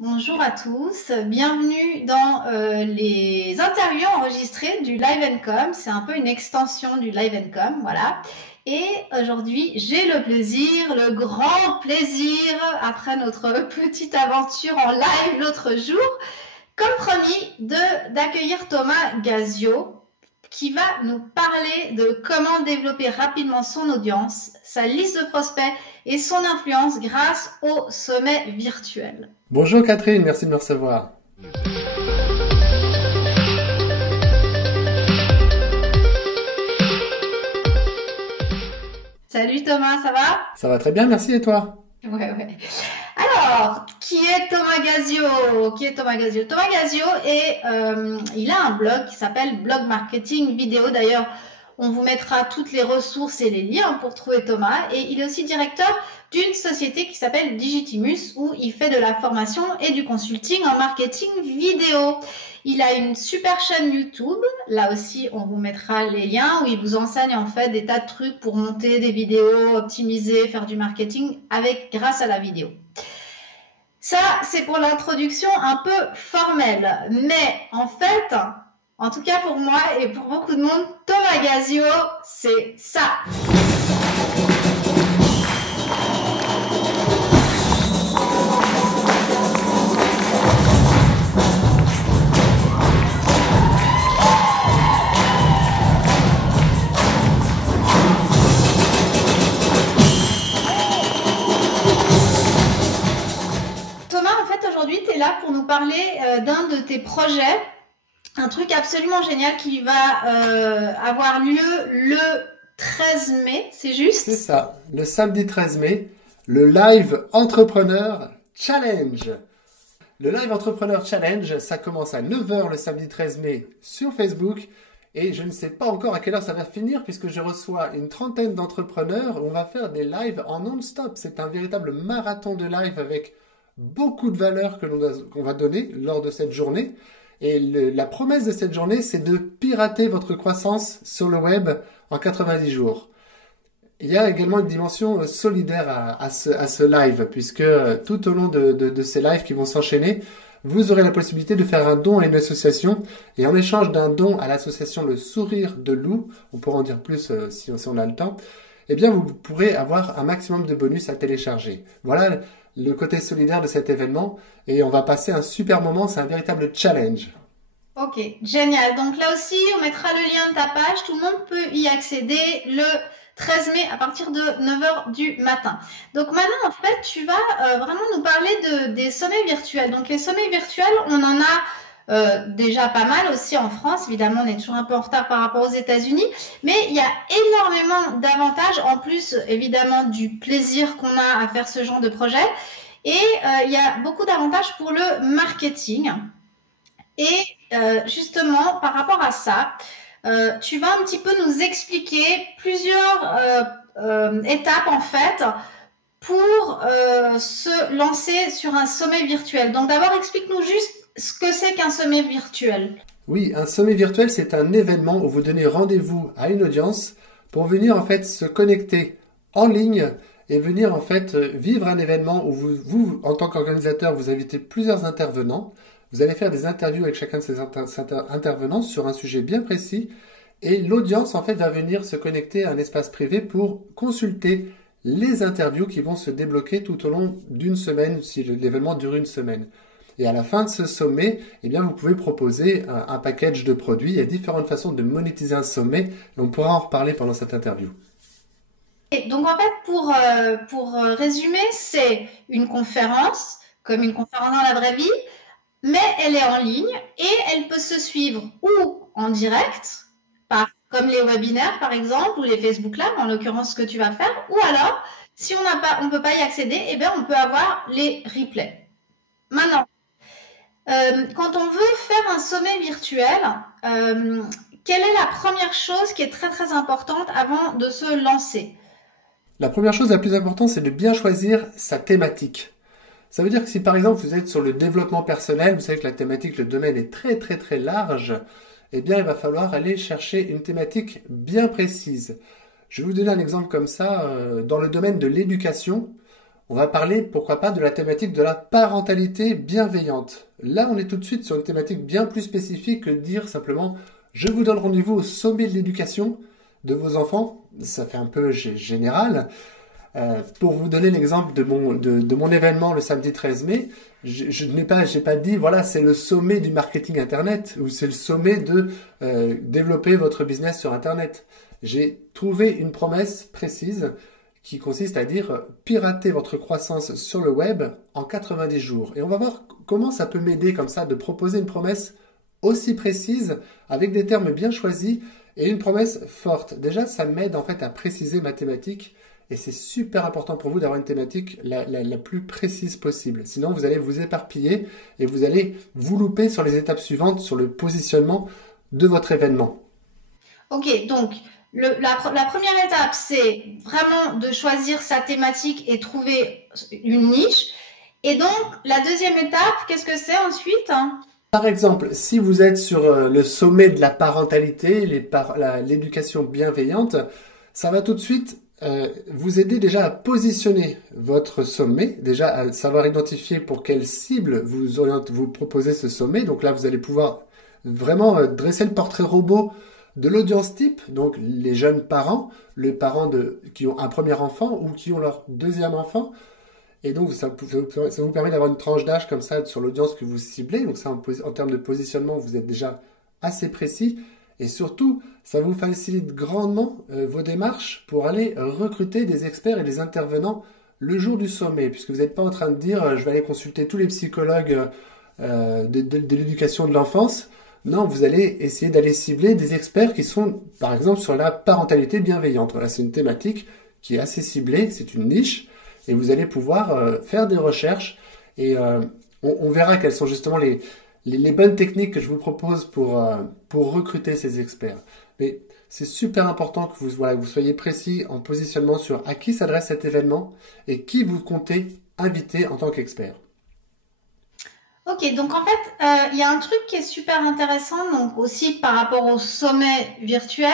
Bonjour à tous, bienvenue dans les interviews enregistrées du Live Com. C'est un peu une extension du Live Com, voilà. Et aujourd'hui, j'ai le plaisir, le grand plaisir, après notre petite aventure en live l'autre jour, comme promis, d'accueillir Thomas Gazio, qui va nous parler de comment développer rapidement son audience, sa liste de prospects et son influence grâce au sommet virtuel. Bonjour Catherine, merci de me recevoir. Salut Thomas, ça va? Ça va très bien, merci et toi? Ouais. Alors, qui est Thomas Gazio? Thomas Gazio il a un blog qui s'appelle Blog Marketing Vidéo. D'ailleurs, on vous mettra toutes les ressources et les liens pour trouver Thomas. Et il est aussi directeur d'une société qui s'appelle Digitimus, où il fait de la formation et du consulting en marketing vidéo. Il a une super chaîne YouTube, là aussi on vous mettra les liens, où il vous enseigne en fait des tas de trucs pour monter des vidéos, optimiser, faire du marketing grâce à la vidéo. Ça, c'est pour l'introduction un peu formelle, mais en fait, en tout cas pour moi et pour beaucoup de monde, Thomas Gazio, c'est ça. Aujourd'hui, tu es là pour nous parler d'un de tes projets, un truc absolument génial qui va avoir lieu le 13 mai, c'est juste? C'est ça, le samedi 13 mai, le Live Entrepreneur Challenge. Le Live Entrepreneur Challenge, ça commence à 9 h le samedi 13 mai sur Facebook et je ne sais pas encore à quelle heure ça va finir puisque je reçois une trentaine d'entrepreneurs. On va faire des lives en non-stop. C'est un véritable marathon de live avec beaucoup de valeur qu'on va donner lors de cette journée. Et la promesse de cette journée, c'est de pirater votre croissance sur le web en 90 jours. Il y a également une dimension solidaire à ce live, puisque tout au long de ces lives qui vont s'enchaîner, vous aurez la possibilité de faire un don à une association. Et en échange d'un don à l'association Le Sourire de Loup, on pourra en dire plus si on a le temps, eh bien vous pourrez avoir un maximum de bonus à télécharger. Voilà le côté solidaire de cet événement et on va passer un super moment, c'est un véritable challenge. Ok, génial. Donc là aussi, on mettra le lien de ta page, tout le monde peut y accéder le 13 mai à partir de 9 h du matin. Donc maintenant, en fait, tu vas vraiment nous parler des sommets virtuels. Donc les sommets virtuels, on en a déjà pas mal aussi en France. Évidemment, on est toujours un peu en retard par rapport aux États-Unis, mais il y a énormément d'avantages, en plus évidemment du plaisir qu'on a à faire ce genre de projet. Et il y a beaucoup d'avantages pour le marketing. Et justement, par rapport à ça, tu vas un petit peu nous expliquer plusieurs étapes en fait pour se lancer sur un sommet virtuel. Donc d'abord, explique-nous juste ce que c'est qu'un sommet virtuel. Oui, un sommet virtuel, c'est un événement où vous donnez rendez-vous à une audience pour venir en fait se connecter en ligne et venir en fait vivre un événement où vous en tant qu'organisateur, vous invitez plusieurs intervenants. Vous allez faire des interviews avec chacun de ces intervenants sur un sujet bien précis et l'audience en fait va venir se connecter à un espace privé pour consulter les interviews qui vont se débloquer tout au long d'une semaine si l'événement dure une semaine. Et à la fin de ce sommet, eh bien, vous pouvez proposer un package de produits. Il y a différentes façons de monétiser un sommet et on pourra en reparler pendant cette interview. Et donc en fait, pour résumer, c'est une conférence, comme une conférence dans la vraie vie, mais elle est en ligne et elle peut se suivre ou en direct, comme les webinaires par exemple, ou les Facebook Live, en l'occurrence ce que tu vas faire, ou alors, si on ne peut pas y accéder, eh bien, on peut avoir les replays. Maintenant, quand on veut faire un sommet virtuel, quelle est la première chose qui est très très importante avant de se lancer? La première chose la plus importante, c'est de bien choisir sa thématique. Ça veut dire que si par exemple vous êtes sur le développement personnel, vous savez que la thématique, le domaine est très très très large, eh bien il va falloir aller chercher une thématique bien précise. Je vais vous donner un exemple comme ça. Dans le domaine de l'éducation, On va parler, pourquoi pas, de la thématique de la parentalité bienveillante. Là, on est tout de suite sur une thématique bien plus spécifique que de dire simplement « je vous donne rendez-vous au sommet de l'éducation de vos enfants ». Ça fait un peu général. Pour vous donner l'exemple de mon événement le samedi 13 mai, j'ai pas dit voilà c'est le sommet du marketing internet ou c'est le sommet de développer votre business sur internet. J'ai trouvé une promesse précise qui consiste à dire pirater votre croissance sur le web en 90 jours. Et on va voir comment ça peut m'aider comme ça de proposer une promesse aussi précise avec des termes bien choisis et une promesse forte. Déjà ça m'aide en fait à préciser ma thématique. Et c'est super important pour vous d'avoir une thématique la plus précise possible. Sinon, vous allez vous éparpiller et vous allez vous louper sur les étapes suivantes, sur le positionnement de votre événement. Ok, donc la première étape, c'est vraiment de choisir sa thématique et trouver une niche. Et donc, la deuxième étape, qu'est-ce que c'est ensuite? Par exemple, si vous êtes sur le sommet de la parentalité, l'éducation bienveillante, ça va tout de suite vous aider déjà à positionner votre sommet, déjà à savoir identifier pour quelle cible vous proposez ce sommet. Donc là, vous allez pouvoir vraiment dresser le portrait robot de l'audience type, donc les jeunes parents, les parents qui ont un premier enfant ou qui ont leur deuxième enfant. Et donc, ça vous permet d'avoir une tranche d'âge comme ça sur l'audience que vous ciblez. Donc ça, en termes de positionnement, vous êtes déjà assez précis. Et surtout, ça vous facilite grandement vos démarches pour aller recruter des experts et des intervenants le jour du sommet, puisque vous n'êtes pas en train de dire je vais aller consulter tous les psychologues de l'éducation de l'enfance. Non, vous allez essayer d'aller cibler des experts qui sont, par exemple, sur la parentalité bienveillante. Voilà, c'est une thématique qui est assez ciblée, c'est une niche, et vous allez pouvoir faire des recherches et on verra quelles sont justement les bonnes techniques que je vous propose pour recruter ces experts. Mais c'est super important que vous soyez précis en positionnement sur à qui s'adresse cet événement et qui vous comptez inviter en tant qu'expert. Ok, donc en fait, il y a un truc qui est super intéressant, donc aussi par rapport au sommet virtuel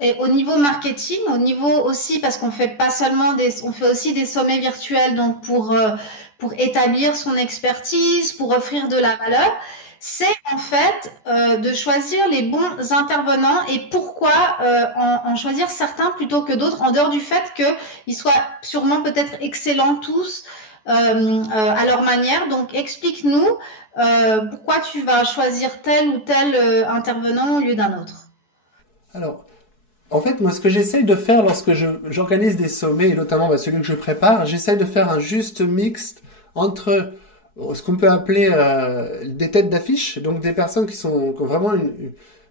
et au niveau marketing, au niveau aussi parce qu'on fait pas seulement on fait aussi des sommets virtuels donc pour établir son expertise, pour offrir de la valeur. C'est en fait de choisir les bons intervenants et pourquoi en choisir certains plutôt que d'autres, en dehors du fait qu'ils soient sûrement peut-être excellents tous à leur manière. Donc explique-nous pourquoi tu vas choisir tel ou tel intervenant au lieu d'un autre. Alors, en fait, moi, ce que j'essaye de faire lorsque j'organise des sommets, et notamment celui que je prépare, j'essaye de faire un juste mixte entre ce qu'on peut appeler des têtes d'affiche, donc des personnes qui sont vraiment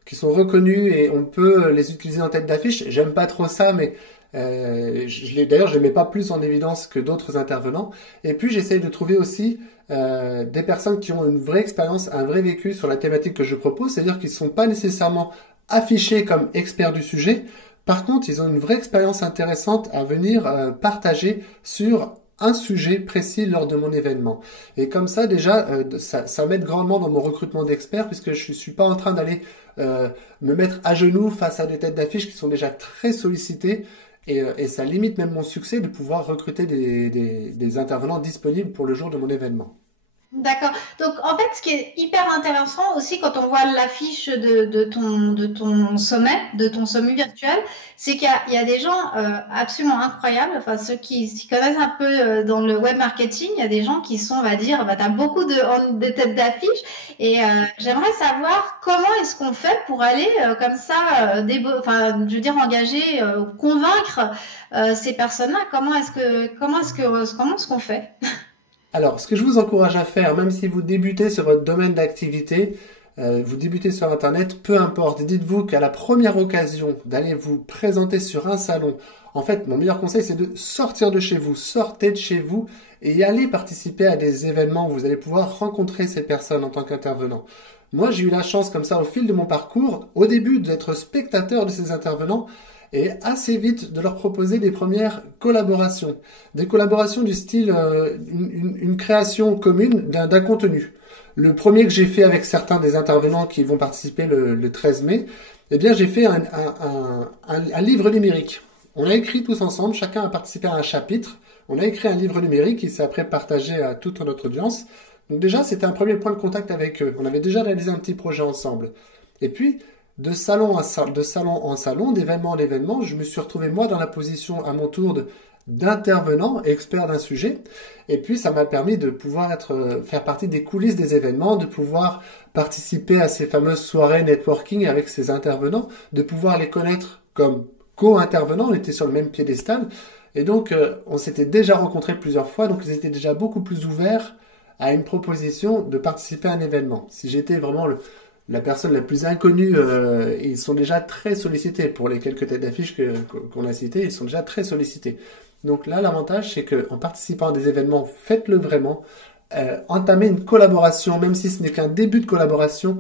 qui sont reconnues et on peut les utiliser en tête d'affiche. J'aime pas trop ça, mais d'ailleurs je les mets pas plus en évidence que d'autres intervenants. Et puis j'essaye de trouver aussi des personnes qui ont une vraie expérience, un vrai vécu sur la thématique que je propose, c'est-à-dire qu'ils ne sont pas nécessairement affichés comme experts du sujet. Par contre, ils ont une vraie expérience intéressante à venir partager sur un sujet précis lors de mon événement. Et comme ça, déjà, ça m'aide grandement dans mon recrutement d'experts puisque je suis pas en train d'aller me mettre à genoux face à des têtes d'affiche qui sont déjà très sollicitées et ça limite même mon succès de pouvoir recruter des intervenants disponibles pour le jour de mon événement. D'accord. Donc, en fait, ce qui est hyper intéressant aussi quand on voit l'affiche de ton sommet virtuel, c'est qu'il y a des gens absolument incroyables. Enfin, ceux qui s'y connaissent un peu dans le web marketing, il y a des gens qui sont, on va dire, tu as beaucoup de têtes d'affiche. Et j'aimerais savoir comment est-ce qu'on fait pour aller comme ça, je veux dire, engager, convaincre ces personnes-là. Comment est-ce qu'on fait? Alors, ce que je vous encourage à faire, même si vous débutez sur votre domaine d'activité, vous débutez sur Internet, peu importe, dites-vous qu'à la première occasion d'aller vous présenter sur un salon, en fait, mon meilleur conseil, c'est de sortir de chez vous, sortez de chez vous et allez participer à des événements où vous allez pouvoir rencontrer ces personnes en tant qu'intervenant. Moi, j'ai eu la chance, comme ça, au fil de mon parcours, au début, d'être spectateur de ces intervenants et assez vite de leur proposer des premières collaborations. Des collaborations du style une création commune d'un contenu. Le premier que j'ai fait avec certains des intervenants qui vont participer le 13 mai, eh bien j'ai fait un livre numérique. On l'a écrit tous ensemble, chacun a participé à un chapitre On a écrit un livre numérique qui s'est après partagé à toute notre audience. Donc déjà, c'était un premier point de contact avec eux. On avait déjà réalisé un petit projet ensemble. Et puis, de salon en salon, d'événement en événement, je me suis retrouvé moi dans la position à mon tour d'intervenant, expert d'un sujet. Et puis, ça m'a permis de pouvoir faire partie des coulisses des événements, de pouvoir participer à ces fameuses soirées networking avec ces intervenants, de pouvoir les connaître comme co-intervenants. On était sur le même piédestal. Et donc, on s'était déjà rencontrés plusieurs fois. Donc, ils étaient déjà beaucoup plus ouverts à une proposition de participer à un événement. Si j'étais vraiment la personne la plus inconnue, ils sont déjà très sollicités. Pour les quelques têtes d'affiche qu'on a citées, ils sont déjà très sollicités. Donc là, l'avantage, c'est qu'en participant à des événements, faites-le vraiment. Entamez une collaboration, même si ce n'est qu'un début de collaboration.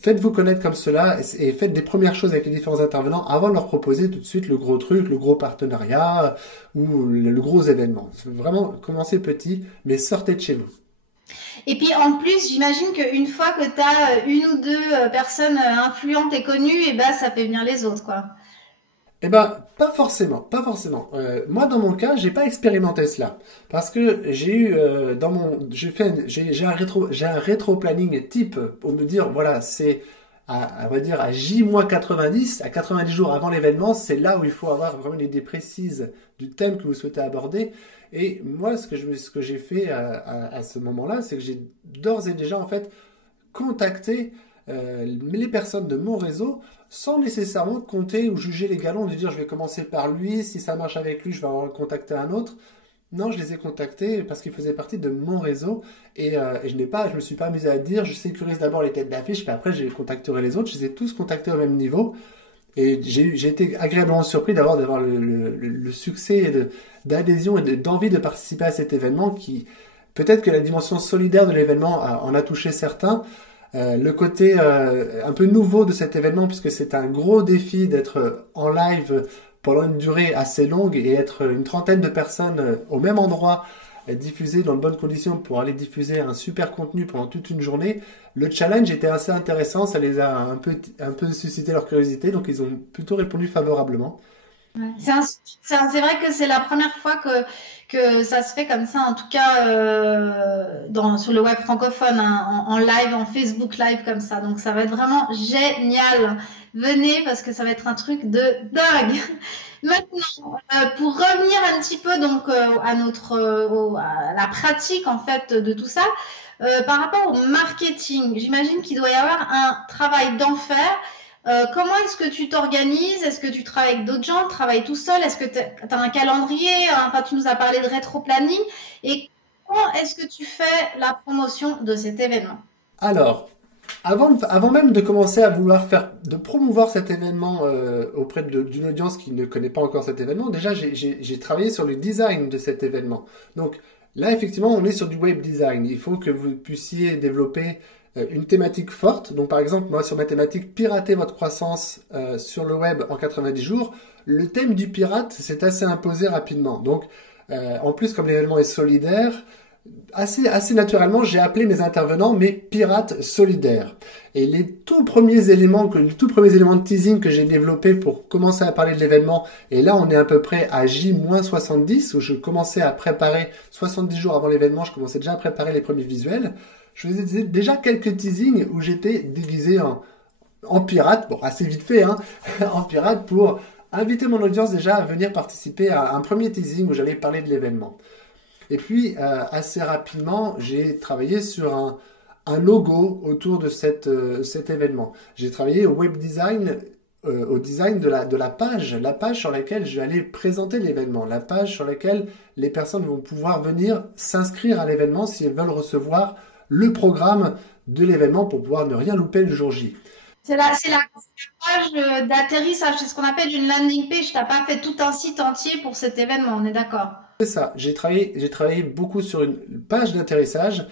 Faites-vous connaître comme cela et faites des premières choses avec les différents intervenants avant de leur proposer tout de suite le gros truc, le gros partenariat ou le gros événement. Vraiment, commencez petit, mais sortez de chez vous. Et puis en plus, j'imagine qu'une fois que tu as une ou deux personnes influentes et connues, et ben ça fait venir les autres, quoi. Eh ben, pas forcément, pas forcément. Moi, dans mon cas, j'ai pas expérimenté cela parce que j'ai eu j'ai un rétro-planning type pour me dire voilà, c'est on va dire à J-90, à 90 jours avant l'événement, c'est là où il faut avoir vraiment une idée précise du thème que vous souhaitez aborder. Et moi, ce que j'ai fait à ce moment-là, c'est que j'ai d'ores et déjà en fait contacté les personnes de mon réseau sans nécessairement compter ou juger les galons, de dire je vais commencer par lui, si ça marche avec lui, je vais avoir contacté un autre. Non, je les ai contactés parce qu'ils faisaient partie de mon réseau et je me suis pas amusé à dire je sécurise d'abord les têtes d'affiche, puis après je contacterai les autres. Je les ai tous contactés au même niveau et j'ai été agréablement surpris d'avoir le succès d'adhésion et d'envie de participer à cet événement qui, peut-être que la dimension solidaire de l'événement en a touché certains. Le côté un peu nouveau de cet événement, puisque c'est un gros défi d'être en live pendant une durée assez longue et être une trentaine de personnes au même endroit, diffusées dans de bonnes conditions pour aller diffuser un super contenu pendant toute une journée. Le challenge était assez intéressant, ça les a un peu suscité leur curiosité, donc ils ont plutôt répondu favorablement. Ouais. C'est vrai que c'est la première fois que ça se fait comme ça, en tout cas sur le web francophone, hein, en live, en Facebook live comme ça. Donc ça va être vraiment génial. Venez parce que ça va être un truc de dingue. Maintenant, pour revenir un petit peu donc à la pratique en fait de tout ça, par rapport au marketing, j'imagine qu'il doit y avoir un travail d'enfer. Comment est-ce que tu t'organises? Est-ce que tu travailles avec d'autres gens? Tu travailles tout seul? Est-ce que tu as un calendrier? Enfin, tu nous as parlé de rétro-planning. Et comment est-ce que tu fais la promotion de cet événement? Alors, avant même de commencer à de promouvoir cet événement auprès d'une audience qui ne connaît pas encore cet événement, déjà j'ai travaillé sur le design de cet événement. Donc là, effectivement, on est sur du web design. Il faut que vous puissiez développer une thématique forte. Donc par exemple, moi sur ma thématique pirater votre croissance sur le web en 90 jours, le thème du pirate s'est assez imposé rapidement. Donc en plus, comme l'événement est solidaire, assez naturellement, j'ai appelé mes intervenants mes pirates solidaires. Et les tout premiers éléments de teasing que j'ai développés pour commencer à parler de l'événement, et là on est à peu près à J-70, où je commençais à préparer, 70 jours avant l'événement, je commençais déjà à préparer les premiers visuels. Je faisais déjà quelques teasings où j'étais déguisé en pirate, bon assez vite fait, hein, en pirate pour inviter mon audience déjà à venir participer à un premier teasing où j'allais parler de l'événement. Et puis, assez rapidement, j'ai travaillé sur un logo autour de cet événement. J'ai travaillé au web design, au design de la page sur laquelle je vais aller présenter l'événement, la page sur laquelle les personnes vont pouvoir venir s'inscrire à l'événement si elles veulent recevoir le programme de l'événement pour pouvoir ne rien louper le jour J. C'est la page d'atterrissage, c'est ce qu'on appelle une landing page. Tu n'as pas fait tout un site entier pour cet événement, on est d'accord? C'est ça, j'ai travaillé beaucoup sur une page d'atterrissage.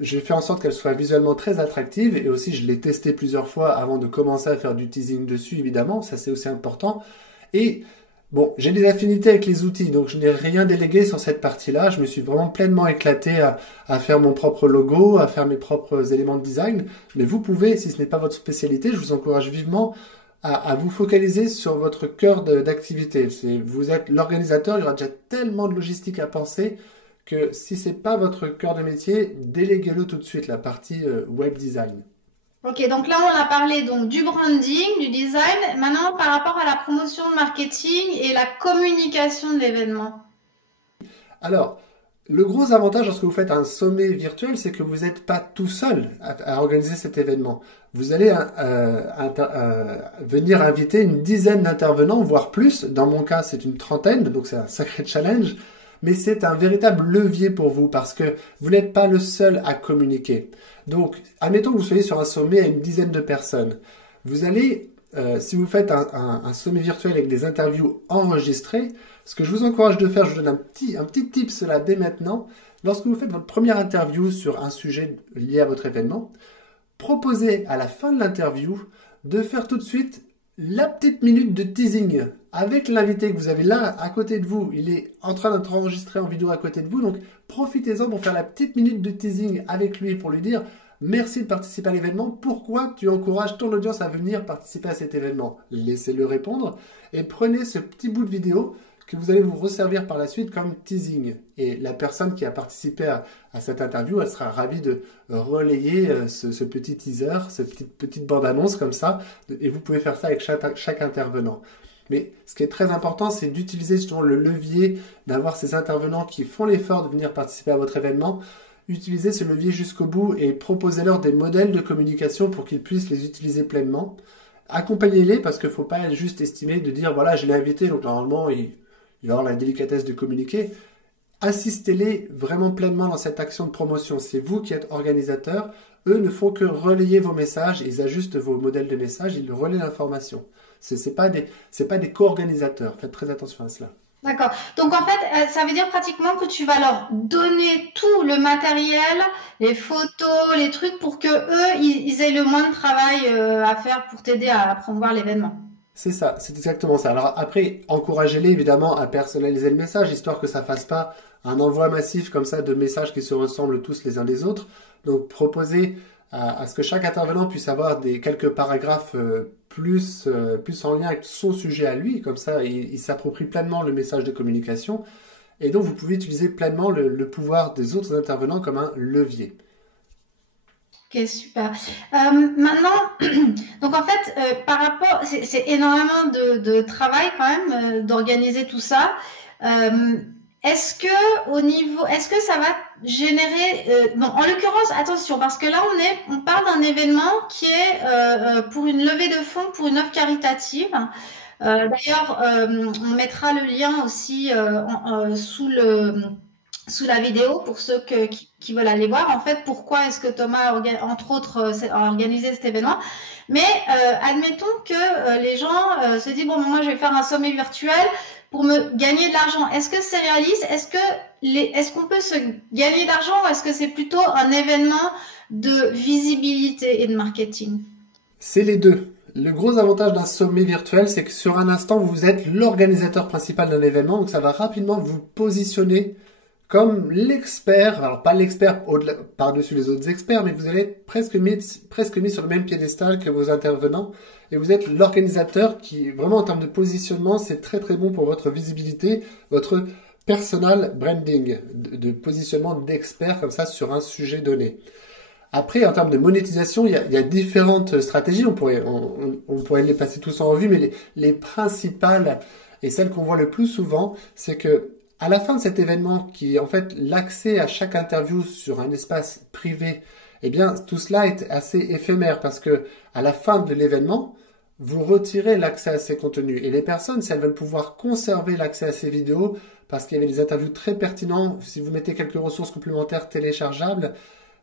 J'ai fait en sorte qu'elle soit visuellement très attractive et aussi je l'ai testée plusieurs fois avant de commencer à faire du teasing dessus, évidemment, ça c'est aussi important. Et bon, j'ai des affinités avec les outils, donc je n'ai rien délégué sur cette partie-là. Je me suis vraiment pleinement éclaté à faire mon propre logo, à faire mes propres éléments de design. Mais vous pouvez, si ce n'est pas votre spécialité, je vous encourage vivement à vous focaliser sur votre cœur d'activité. Vous êtes l'organisateur, il y aura déjà tellement de logistique à penser que si c'est pas votre cœur de métier, déléguez-le tout de suite, la partie web design. Ok, donc là on a parlé donc du branding, du design. Maintenant par rapport à la promotion, le marketing et la communication de l'événement. Alors, le gros avantage lorsque vous faites un sommet virtuel, c'est que vous n'êtes pas tout seul à organiser cet événement. Vous allez venir inviter une dizaine d'intervenants, voire plus. Dans mon cas, c'est une trentaine, donc c'est un sacré challenge. Mais c'est un véritable levier pour vous parce que vous n'êtes pas le seul à communiquer. Donc, admettons que vous soyez sur un sommet à une dizaine de personnes. Vous allez, si vous faites un sommet virtuel avec des interviews enregistrées, ce que je vous encourage de faire, je vous donne un petit tips là dès maintenant. Lorsque vous faites votre première interview sur un sujet lié à votre événement, proposez à la fin de l'interview de faire tout de suite la petite minute de teasing avec l'invité que vous avez là à côté de vous. Il est en train d'être enregistré en vidéo à côté de vous, donc profitez-en pour faire la petite minute de teasing avec lui pour lui dire merci de participer à l'événement, pourquoi tu encourages ton audience à venir participer à cet événement. Laissez-le répondre et prenez ce petit bout de vidéo que vous allez vous resservir par la suite comme teasing. Et la personne qui a participé à cette interview, elle sera ravie de relayer ce petit teaser, cette petite bande-annonce comme ça. Et vous pouvez faire ça avec chaque intervenant. Mais ce qui est très important, c'est d'utiliser justement le levier, d'avoir ces intervenants qui font l'effort de venir participer à votre événement. Utilisez ce levier jusqu'au bout et proposez-leur des modèles de communication pour qu'ils puissent les utiliser pleinement. Accompagnez-les parce qu'il ne faut pas juste estimer de dire voilà, je l'ai invité, donc normalement il va avoir la délicatesse de communiquer. Assistez-les vraiment pleinement dans cette action de promotion. C'est vous qui êtes organisateur. Eux ne font que relayer vos messages. Ils ajustent vos modèles de messages. Ils relaient l'information. Ce n'est pas des co-organisateurs. Faites très attention à cela. D'accord. Donc en fait, ça veut dire pratiquement que tu vas leur donner tout le matériel, les photos, les trucs pour que eux, ils aient le moins de travail à faire pour t'aider à promouvoir l'événement. C'est ça, c'est exactement ça. Alors après, encouragez-les évidemment à personnaliser le message, histoire que ça ne fasse pas un envoi massif comme ça de messages qui se ressemblent tous les uns des autres. Donc proposez à ce que chaque intervenant puisse avoir quelques paragraphes plus en lien avec son sujet à lui, comme ça il s'approprie pleinement le message de communication. Et donc vous pouvez utiliser pleinement le pouvoir des autres intervenants comme un levier. Ok, super. Maintenant, donc en fait, par rapport, c'est énormément de travail quand même d'organiser tout ça. Est-ce que ça va générer, bon, en l'occurrence, attention, parce que là on parle d'un événement qui est pour une levée de fonds pour une œuvre caritative. D'ailleurs, on mettra le lien aussi sous la vidéo pour ceux qui veulent aller voir en fait pourquoi est-ce que Thomas entre autres a organisé cet événement. Mais admettons que les gens se disent bon moi je vais faire un sommet virtuel pour me gagner de l'argent. Est-ce que c'est réaliste? Est-ce qu'on peut se gagner de l'argent ou est-ce que c'est plutôt un événement de visibilité et de marketing? C'est les deux. Le gros avantage d'un sommet virtuel, c'est que sur un instant, vous êtes l'organisateur principal d'un événement, donc ça va rapidement vous positionner comme l'expert, alors pas l'expert par-dessus les autres experts, mais vous allez être presque mis sur le même piédestal que vos intervenants, et vous êtes l'organisateur qui, vraiment en termes de positionnement, c'est très très bon pour votre visibilité, votre personal branding, de positionnement d'expert comme ça sur un sujet donné. Après, en termes de monétisation, il y a différentes stratégies, on pourrait les passer tous en revue, mais les principales, et celles qu'on voit le plus souvent, c'est que à la fin de cet événement, qui est en fait l'accès à chaque interview sur un espace privé, eh bien, tout cela est assez éphémère parce que à la fin de l'événement, vous retirez l'accès à ces contenus. Et les personnes, si elles veulent pouvoir conserver l'accès à ces vidéos, parce qu'il y avait des interviews très pertinentes, si vous mettez quelques ressources complémentaires téléchargeables,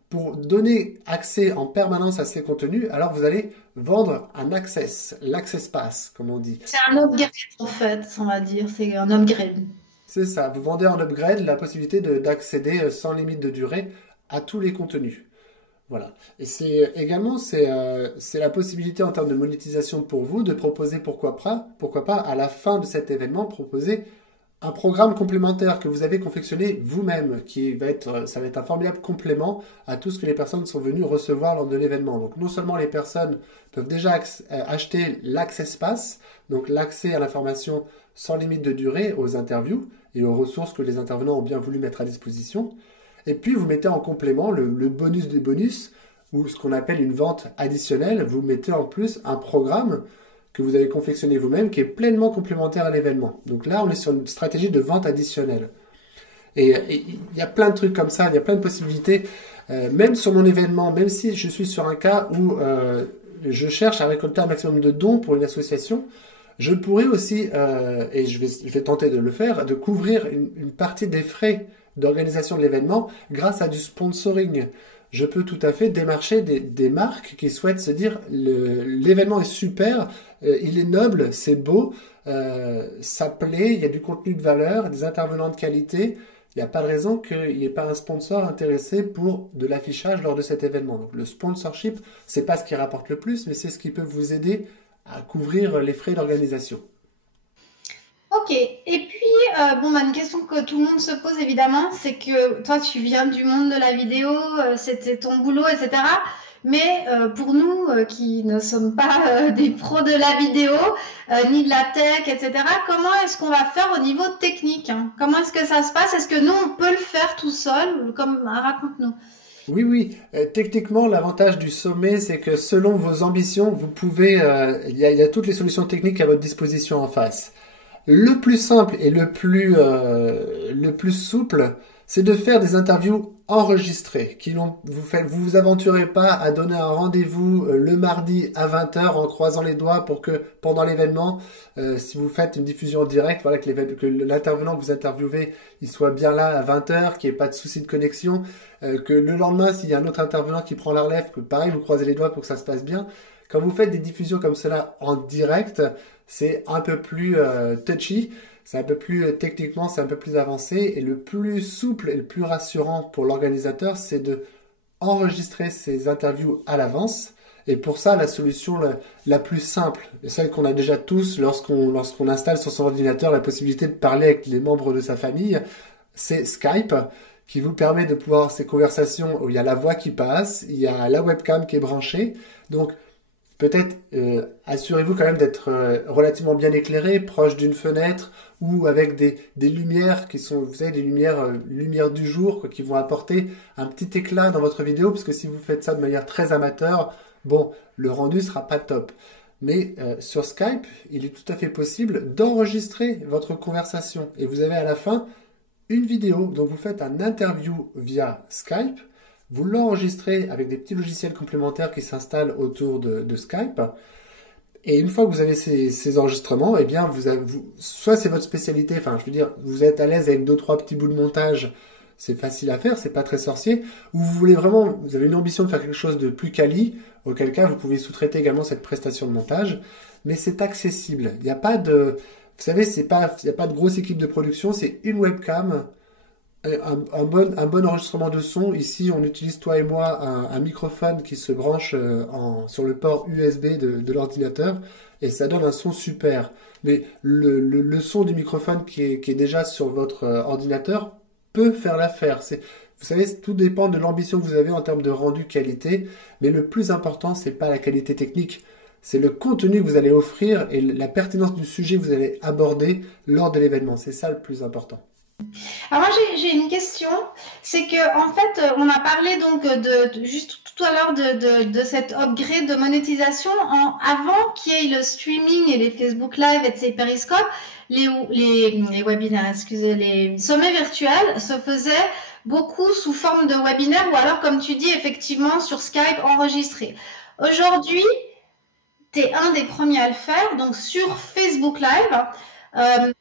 pour donner accès en permanence à ces contenus, alors vous allez vendre un access, l'access pass, comme on dit. C'est un upgrade en fait, on va dire, c'est un upgrade. C'est ça, vous vendez en upgrade la possibilité d'accéder sans limite de durée à tous les contenus. Voilà. Et c'est également la possibilité en termes de monétisation pour vous de proposer pourquoi pas à la fin de cet événement proposer un programme complémentaire que vous avez confectionné vous-même, ça va être un formidable complément à tout ce que les personnes sont venues recevoir lors de l'événement. Donc non seulement les personnes peuvent déjà acheter l'Access Pass, donc l'accès à l'information sans limite de durée aux interviews et aux ressources que les intervenants ont bien voulu mettre à disposition, et puis vous mettez en complément le bonus des bonus, ou ce qu'on appelle une vente additionnelle. Vous mettez en plus un programme que vous avez confectionné vous-même, qui est pleinement complémentaire à l'événement. Donc là, on est sur une stratégie de vente additionnelle. Et il y a plein de trucs comme ça, il y a plein de possibilités. Même sur mon événement, même si je suis sur un cas où je cherche à récolter un maximum de dons pour une association, je pourrais aussi, et je vais tenter de le faire, de couvrir une partie des frais d'organisation de l'événement grâce à du sponsoring. Je peux tout à fait démarcher des marques qui souhaitent se dire l'événement est super, il est noble, c'est beau, ça plaît, il y a du contenu de valeur, des intervenants de qualité. Il n'y a pas de raison qu'il n'y ait pas un sponsor intéressé pour de l'affichage lors de cet événement. Donc, le sponsorship, c'est pas ce qui rapporte le plus, mais c'est ce qui peut vous aider à couvrir les frais d'organisation. Ok, et puis une question que tout le monde se pose évidemment, c'est que toi tu viens du monde de la vidéo, c'était ton boulot, etc. Mais pour nous qui ne sommes pas des pros de la vidéo, ni de la tech, etc., comment est-ce qu'on va faire au niveau technique, hein? Comment est-ce que ça se passe? Est-ce que nous on peut le faire tout seul? Raconte-nous. Oui. Techniquement, l'avantage du sommet, c'est que selon vos ambitions, vous pouvez, il y a toutes les solutions techniques à votre disposition en face. Le plus simple et le plus souple, c'est de faire des interviews enregistrées. Vous vous aventurez pas à donner un rendez-vous le mardi à 20h en croisant les doigts pour que pendant l'événement, si vous faites une diffusion en direct, voilà, que l'intervenant que vous interviewez, il soit bien là à 20h, qu'il n'y ait pas de souci de connexion, que le lendemain, s'il y a un autre intervenant qui prend la relève, que pareil, vous croisez les doigts pour que ça se passe bien. Quand vous faites des diffusions comme cela en direct, c'est un peu plus touchy, c'est un peu plus techniquement, c'est un peu plus avancé. Et le plus souple et le plus rassurant pour l'organisateur, c'est de enregistrer ces interviews à l'avance. Et pour ça, la solution la plus simple, et celle qu'on a déjà tous lorsqu'on installe sur son ordinateur la possibilité de parler avec les membres de sa famille, c'est Skype, qui vous permet de pouvoir avoir ces conversations où il y a la voix qui passe, il y a la webcam qui est branchée. Donc, peut-être assurez-vous quand même d'être relativement bien éclairé, proche d'une fenêtre ou avec des lumières qui sont, vous savez, des lumières du jour quoi, qui vont apporter un petit éclat dans votre vidéo, parce que si vous faites ça de manière très amateur, bon, le rendu sera pas top. Mais sur Skype, il est tout à fait possible d'enregistrer votre conversation et vous avez à la fin une vidéo. Donc vous faites un interview via Skype. Vous l'enregistrez avec des petits logiciels complémentaires qui s'installent autour de Skype. Et une fois que vous avez ces enregistrements, eh bien, soit c'est votre spécialité, enfin, je veux dire, vous êtes à l'aise avec 2-3 petits bouts de montage, c'est facile à faire, c'est pas très sorcier, ou vous avez une ambition de faire quelque chose de plus quali, auquel cas vous pouvez sous-traiter également cette prestation de montage, mais c'est accessible. Il n'y a pas de, vous savez, il n'y a pas de grosse équipe de production, c'est une webcam, un bon enregistrement de son. Ici, on utilise, toi et moi, un microphone qui se branche sur le port USB de l'ordinateur et ça donne un son super. Mais le son du microphone qui est déjà sur votre ordinateur peut faire l'affaire. Vous savez, tout dépend de l'ambition que vous avez en termes de rendu qualité, mais le plus important, c'est pas la qualité technique, c'est le contenu que vous allez offrir et la pertinence du sujet que vous allez aborder lors de l'événement. C'est ça le plus important. Alors moi j'ai une question, c'est que en fait on a parlé donc juste tout à l'heure de cet upgrade de monétisation avant qu'il y ait le streaming et les Facebook Live et ces périscopes, les webinaires, excusez, les sommets virtuels se faisaient beaucoup sous forme de webinaires ou alors comme tu dis effectivement sur Skype enregistré. Aujourd'hui, tu es un des premiers à le faire, donc sur Facebook Live.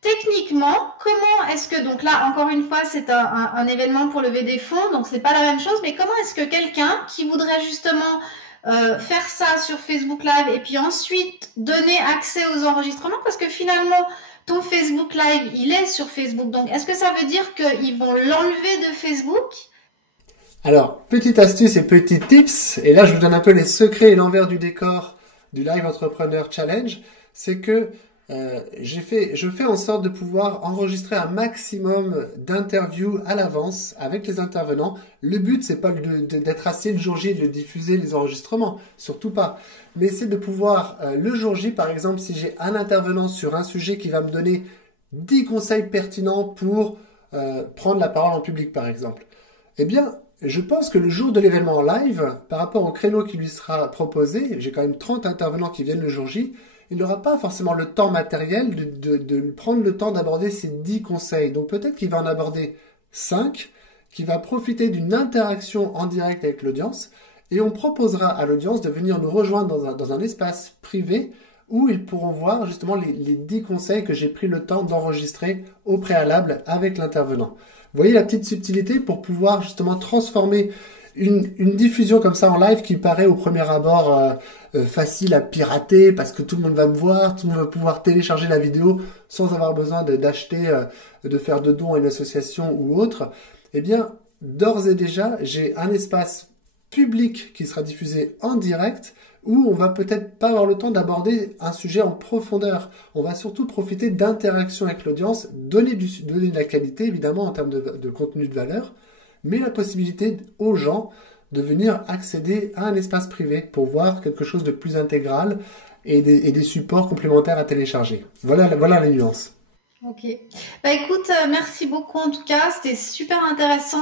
Techniquement, comment est-ce que, donc là, encore une fois, c'est un événement pour lever des fonds, donc c'est pas la même chose, mais comment est-ce que quelqu'un qui voudrait justement faire ça sur Facebook Live et puis ensuite donner accès aux enregistrements, parce que finalement, ton Facebook Live, il est sur Facebook, donc est-ce que ça veut dire qu'ils vont l'enlever de Facebook? Alors, petite astuce et petit tips, et là je vous donne un peu les secrets et l'envers du décor du Live Entrepreneur Challenge, c'est que je fais en sorte de pouvoir enregistrer un maximum d'interviews à l'avance avec les intervenants. Le but, c'est pas d'être assis le jour J et de diffuser les enregistrements, surtout pas. Mais c'est de pouvoir, le jour J, par exemple, si j'ai un intervenant sur un sujet qui va me donner 10 conseils pertinents pour prendre la parole en public, par exemple. Eh bien, je pense que le jour de l'événement en live, par rapport au créneau qui lui sera proposé, j'ai quand même 30 intervenants qui viennent le jour J, il n'aura pas forcément le temps matériel de prendre le temps d'aborder ces 10 conseils. Donc peut-être qu'il va en aborder 5, qui va profiter d'une interaction en direct avec l'audience, et on proposera à l'audience de venir nous rejoindre dans un espace privé où ils pourront voir justement les 10 conseils que j'ai pris le temps d'enregistrer au préalable avec l'intervenant. Vous voyez la petite subtilité pour pouvoir justement transformer une diffusion comme ça en live qui paraît au premier abord facile à pirater parce que tout le monde va me voir, tout le monde va pouvoir télécharger la vidéo sans avoir besoin d'acheter, de faire de dons à une association ou autre. Eh bien, d'ores et déjà, j'ai un espace public qui sera diffusé en direct où on va peut-être pas avoir le temps d'aborder un sujet en profondeur. On va surtout profiter d'interaction avec l'audience, donner de la qualité évidemment en termes de contenu de valeur, mais la possibilité aux gens de venir accéder à un espace privé pour voir quelque chose de plus intégral et des supports complémentaires à télécharger. Voilà les nuances. Ok. Bah écoute, merci beaucoup en tout cas, c'était super intéressant.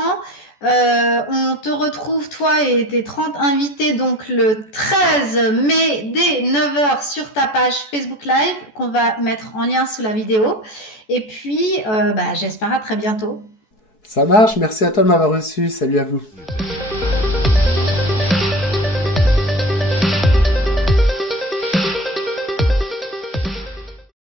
On te retrouve, toi et tes 30 invités, donc le 13 mai dès 9 h sur ta page Facebook Live qu'on va mettre en lien sous la vidéo. Et puis, j'espère à très bientôt. Ça marche, merci à toi de m'avoir reçu, salut à vous.